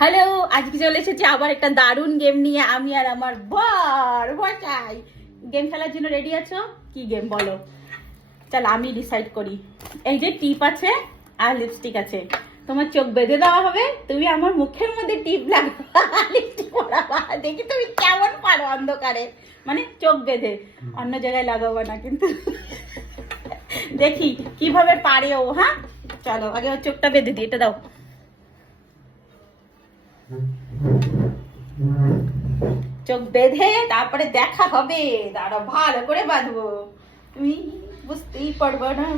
Hello, আজকে চলে এসেছি আবার একটা দারুণ গেম নিয়ে। আমি আর আমার বর বসাই গেম খেলার জন্য রেডি আছো? কি গেম বলো? চল আমি ডিসাইড করি। এই যে টিপ আছে আর লিপস্টিক আছে, তোমার চোখ বেঁধে দেওয়া হবে, তুমি আমার মুখের মধ্যে টিপ লাগাবা, লিপস্টিক পরাবা, দেখি তুমি কেমন পারো অন্ধকারে, মানে চোখ বেঁধে, অন্য জায়গায় লাগাবো না কিন্তু। দেখি কিভাবে পারে ও। হ্যাঁ চলো আগে ওর চোখটা বেঁধে দিই, এটা দাও। চোখ বেঁধে তারপরে দেখা হবে, দাঁড়া ভালো করে বাঁধবো, তুমি বুঝতেই পারবো না।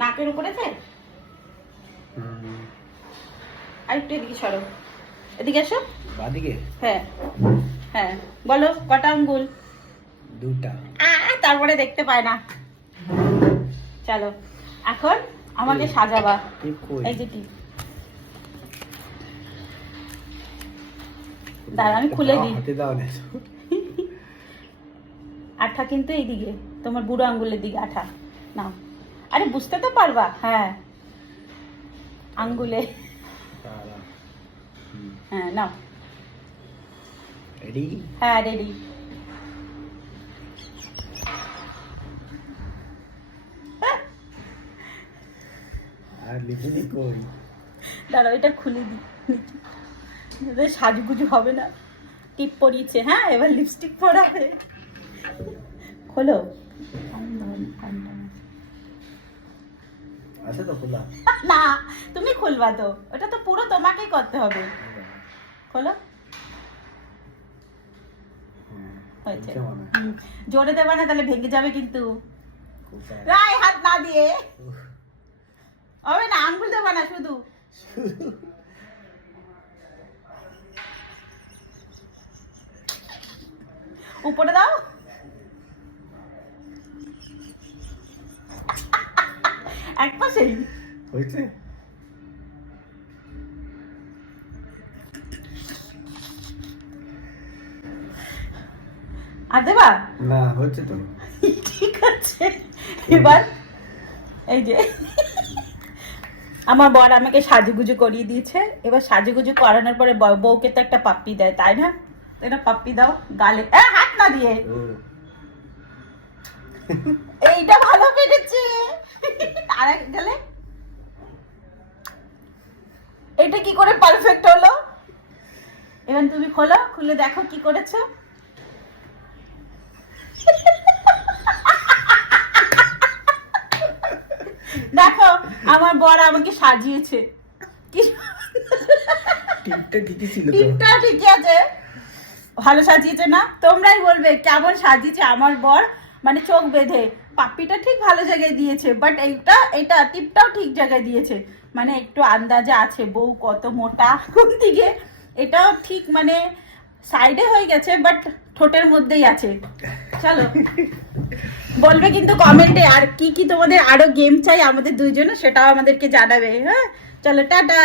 নাকের উপরে আর একটু এদিকে সরো, এদিকে এসো। বাদিকে? হ্যাঁ হ্যাঁ, বলো কটা আঙ্গুল? দুটা। তারপরে দেখতে পায় না। চলো এখন আমাকে সাজাবা। এই যে টিপ, দাঁড়া আমি খুলে দিই। আঠা কিন্তু এইদিকে, তোমার বুড়ো আঙ্গুলের দিকে আঠা নাও। আরে বুঝতে তো পারবা। হ্যাঁ আঙ্গুলে, হ্যাঁ নাও। রেডি? হ্যাঁ রেডি। আর লিপস্টিক কই? দাঁড়াও এটা খুলে দিই, সাজুগুজু হবে না। টিপ পরিয়েছে, হ্যাঁ এবার লিপস্টিক পরাবে। খোলো। আচ্ছা তো খোলা? না তুমি খুলবা তো, ওটা তো পুরো তোমাকেই করতে হবে। খোলো। হয়েছে। জোরে দেবা না তাহলে ভেঙে যাবে কিন্তু। রায় হাত না দিয়ে হবে না, আঙ্গুল দেবা না শুধু। উপরে দাও। এক পাশে হয়েছে? আর দেবা না, হচ্ছে তো। ঠিক আছে এবার এই যে আমার বর আমাকে সাজুগুজু করিয়ে দিয়েছে। এবার সাজুগুজু করানোর পরে বউকে তো একটা পাপ্পি দেয়, তাই না? এটা পাপ্পি দাও গালে, হাত না দিয়ে। এইটা ভালো পেরেছে। আর গেলে এটা কি করে পারফেক্ট হলো? এবার তুমি খোলো, খুলে দেখো কি করেছো। দেখো আমার বর আমাকে সাজিয়েছে। টিপটা ঠিকই ছিল তো। টিপটা ঠিকই আছে, ভালো সাজিয়েছে না? তোমরাই বলবে কেমন সাজিয়েছে আমার বর, মানে চোখ বেঁধে। পাপ্পিটা ঠিক ভালো জায়গায় দিয়েছে, বাট এটা টিপটাও ঠিক জায়গায় দিয়েছে, মানে একটু আন্দাজে আছে বউ কত মোটা কোন দিকে। এটাও ঠিক মানে সাইডে হয়ে গেছে, বাট ঠোঁটের মধ্যেই আছে। চলো বলবে কিন্তু কমেন্টে আর কি কি তোমাদের আরো গেম চাই আমাদের দুইজনে, সেটাও আমাদেরকে জানাবে। হ্যাঁ চলো টাটা।